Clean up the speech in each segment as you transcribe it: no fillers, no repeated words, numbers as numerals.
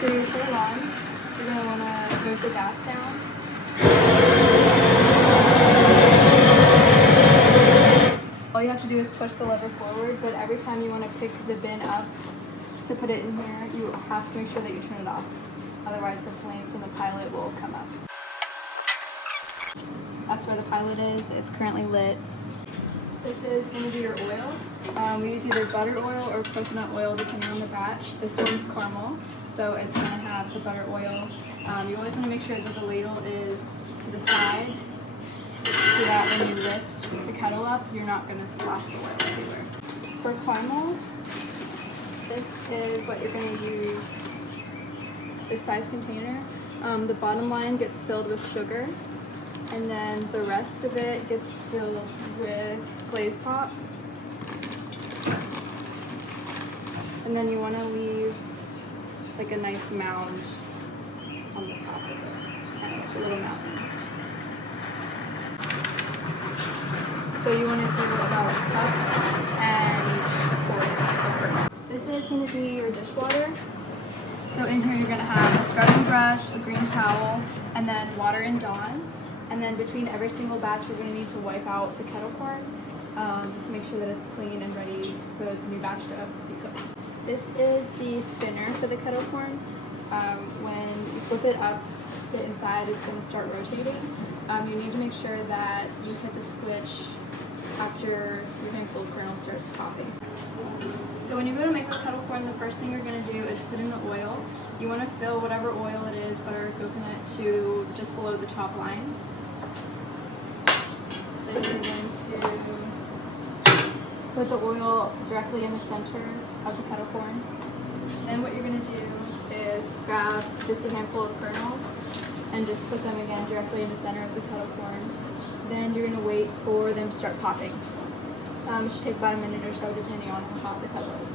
So you turn it on. You're going to want to move the gas down. All you have to do is push the lever forward, but every time you want to pick the bin up to put it in here, you have to make sure that you turn it off. Otherwise the flame from the pilot will come up. That's where the pilot is. It's currently lit. This is going to be your oil. We use either butter oil or coconut oil depending on the batch. This one's caramel, so it's going to have the butter oil. You always want to make sure that the ladle is to the side so that when you lift the kettle up, you're not going to splash the oil everywhere. For caramel, this is what you're going to use, this size container. The bottom line gets filled with sugar, and then the rest of it gets filled with glaze pop. And then you want to leave like a nice mound on the top of it, kind of like a little mountain. So you want to do about a cup and a quart. This is going to be your dishwater. So in here you're going to have a scrubbing brush, a green towel, and then water and Dawn. And then between every single batch you're going to need to wipe out the kettle corn to make sure that it's clean and ready for the new batch to be cooked. This is the spinner for the kettle corn. When you flip it up, the inside is going to start rotating. You need to make sure that you hit the switch after your handful of kernels starts popping. So when you go to make the kettle corn, the first thing you're going to do is put in the oil. You want to fill whatever oil it is, butter or coconut, to just below the top line. Then you're going to put the oil directly in the center of the kettle corn. Then what you're going to do is grab just a handful of kernels and just put them again directly in the center of the kettle corn. Then you're going to wait for them to start popping. It should take about a minute or so depending on how hot the kettle is.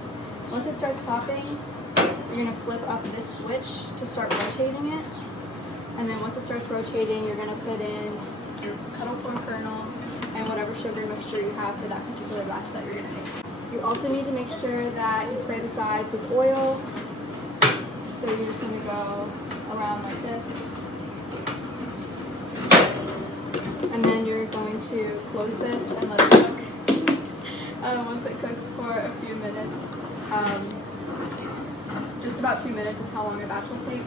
Once it starts popping, you're going to flip up this switch to start rotating it. And then once it starts rotating, you're going to put in your kettle corn kernels and whatever sugar mixture you have for that particular batch that you're going to make. You also need to make sure that you spray the sides with oil. So you're just going to go around like this. And then you're going to close this and let it cook. Once it cooks for a few minutes, just about 2 minutes is how long your batch will take.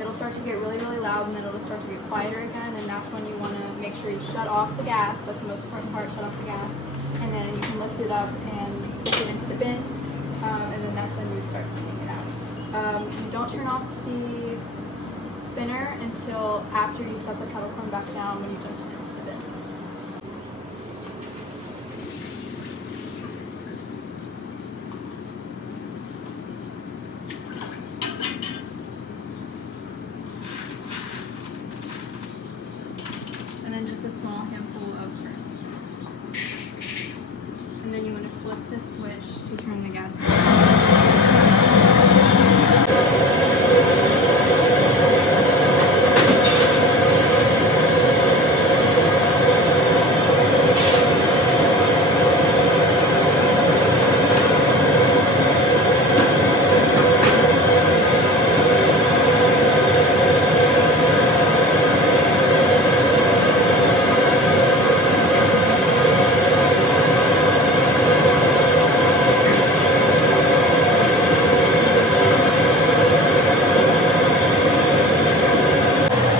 It'll start to get really, really loud, and then it'll start to get quieter again, and that's when you want to make sure you shut off the gas. That's the most important part, shut off the gas. And then you can lift it up and stick it into the bin, and then that's when you start cleaning it out. You don't turn off the spinner until after you set the kettle corn back down when you dump it into the bin. And then just a small handful of kernels. And then you want to flip the switch to turn the gas on.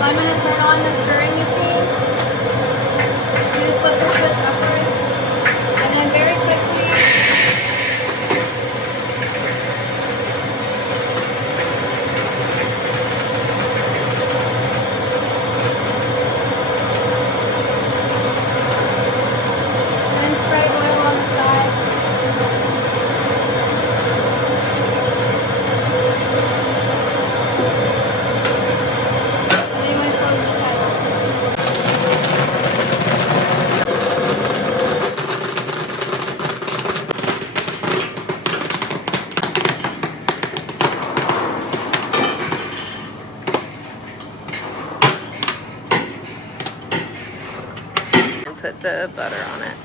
I'm going to turn on the stirring machine. You just flip the switch upwards, and then very quickly and then spray oil on the side. Put the butter on it.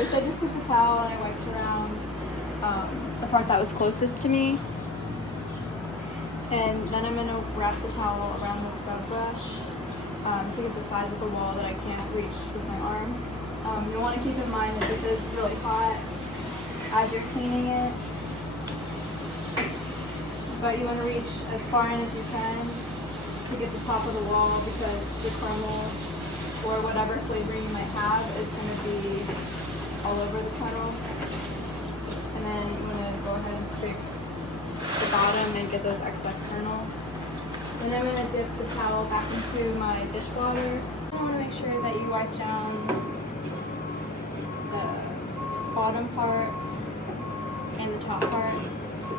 First I just took the towel and I wiped around the part that was closest to me. And then I'm going to wrap the towel around the scrub brush to get the size of the wall that I can't reach with my arm. You'll want to keep in mind that this is really hot as you're cleaning it. But you want to reach as far in as you can to get the top of the wall because the caramel or whatever flavoring you might have is going to be all over the kettle. And then you want to go ahead and scrape the bottom and get those excess kernels. Then I'm going to dip the towel back into my dishwater. I want to make sure that you wipe down the bottom part and the top part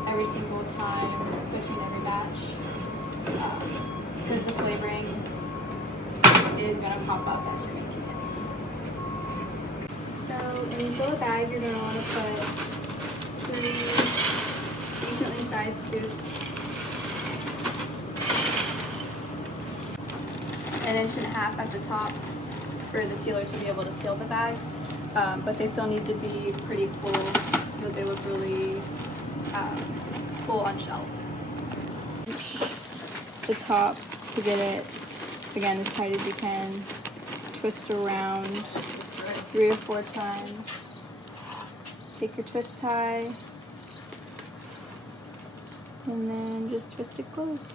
every single time between every batch because the flavoring is going to pop up as you're making it. So when you fill a bag, you're going to want to put 3 decently sized scoops, 1.5 inches at the top for the sealer to be able to seal the bags, but they still need to be pretty full so that they look really full on shelves. The top to get it, again, as tight as you can. Twist around 3 or 4 times. Take your twist tie and then just twist it closed.